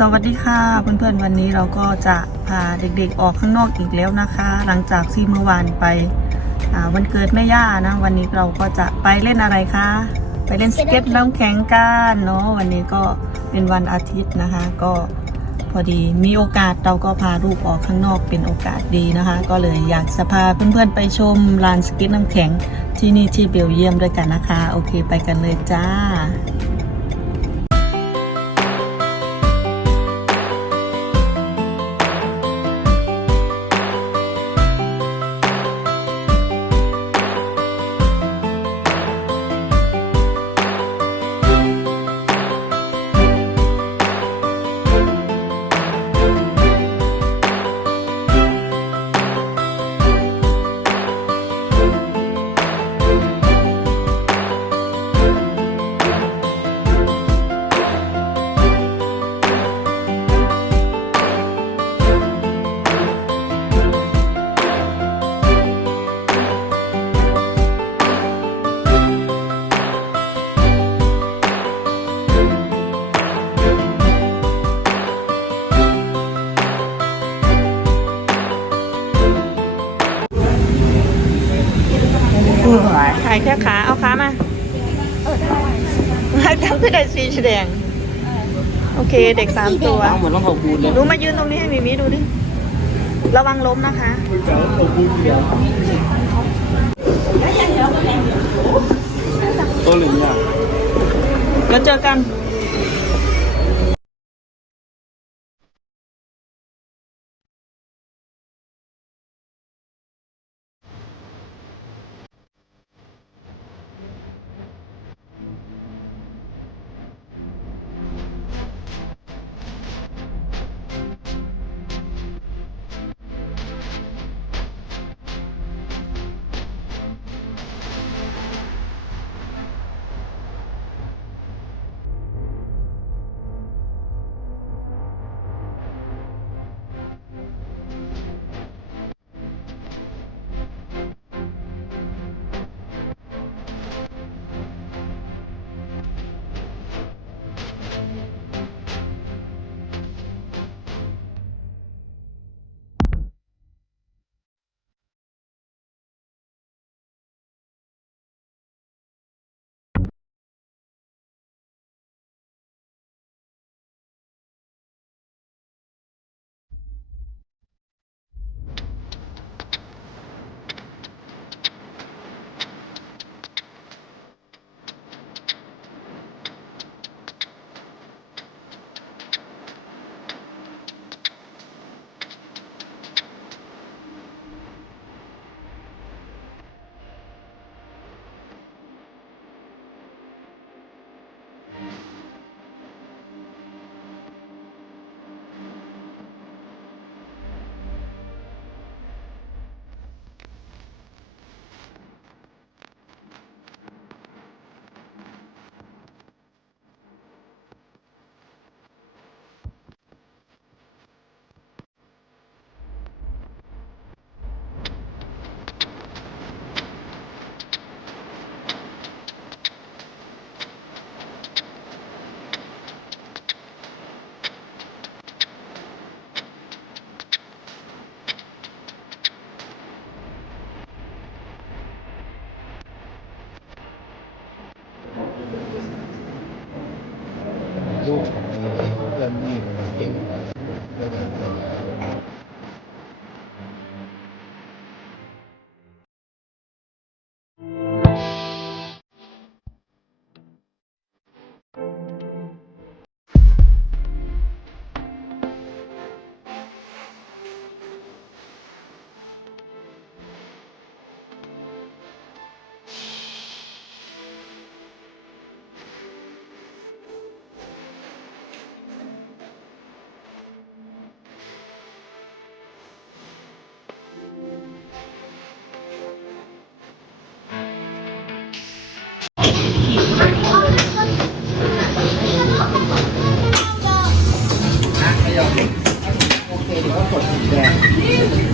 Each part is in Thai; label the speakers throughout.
Speaker 1: สวัสดีค่ะเพื่อนๆวันนี้เราก็จะพาเด็กๆออกข้างนอกอีกแล้วนะคะ หลังจากที่เมื่อวานไปวันเกิดแม่ย่านะ วันนี้เราก็จะไปเล่นอะไรคะ ไปเล่นสเก็ตน้ำแข็งกันเนาะวันนี้ก็เป็นวันอาทิตย์นะคะ ก็พอดีมีโอกาสเราก็พาลูกออกข้างนอกเป็นโอกาสดีนะคะ ก็เลยอยากจะพาเพื่อนๆไปชมลานสเก็ตน้ำแข็งที่นี่ที่เบลเยียมด้วยกันนะคะ โอเคไปกันเลยจ้า แค่ขา เอาขามา เออได้ทำขึ้นได้สีแดง โอเค เด็กสามตัว
Speaker 2: เหมือนรองเท้าบูทเลย
Speaker 1: รู้มายืนตรงนี้ให้มิมิดูดิ ระวังล้มนะคะ
Speaker 2: ตัวเหลืองอะ
Speaker 1: แล้วเจอกัน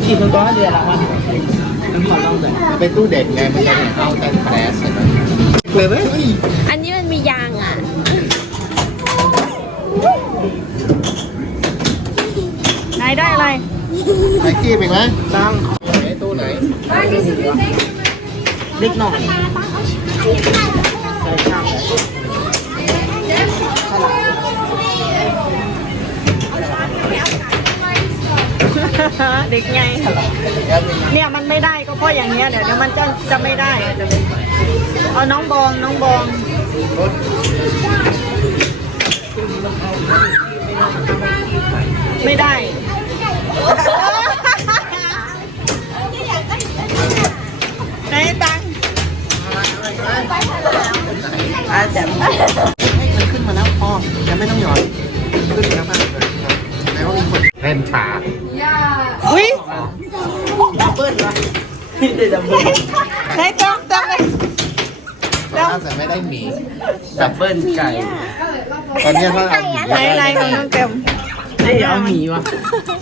Speaker 2: ฉี
Speaker 1: ดตัวก็เดือนละมั้น
Speaker 2: น้ำขอลองเลยเป็นตู้เด็กไงมันจะเข้าแต่แผลใช่ไหมเปิดไหม
Speaker 3: อันนี้มันมียางอะนาย
Speaker 2: ได้อะไรไนกี้เป็นไหม
Speaker 3: ตั้ง
Speaker 2: ตู้ไหน
Speaker 3: เล็กหน่อยใส่ข้าวฉลา
Speaker 1: เด็กไงเนี่ยมันไม่ได้ก็เพราะอย่างเงี้ยเดี๋ยวเดี๋ยวมันจะจะไม่ได้เอาน้องบองน้องบองไม่ได้ไหนตัง
Speaker 3: อาแจ่มให้ นี่ได้ดับเบิ้ล
Speaker 1: ไหนตังตังค์เลย
Speaker 2: แต่ถ้าแต่ไม่ได้หมี
Speaker 3: ดับเบิ้ลไก่
Speaker 2: ตอนเนี้ยถ้าเอาหมี
Speaker 1: ไหนไหนของน้องเต็ม
Speaker 3: ไอ้เอาหมีวะ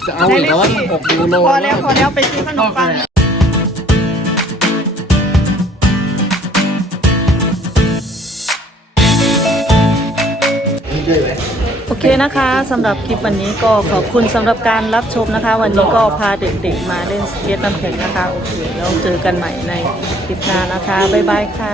Speaker 2: จะเอาอีกแล้วว่าหกยูโร
Speaker 1: พอแล้วพอแล้วไปซื้อขนมปัง เคนะคะสำหรับคลิปวันนี้ก็ขอบคุณสำหรับการรับชมนะคะ วันนี้ก็พาเด็กๆมาเล่นสเก็ตน้ำแข็งนะคะโอเคแล้วเจอกันใหม่ในคลิปหน้านะคะ บ๊ายบายค่ะ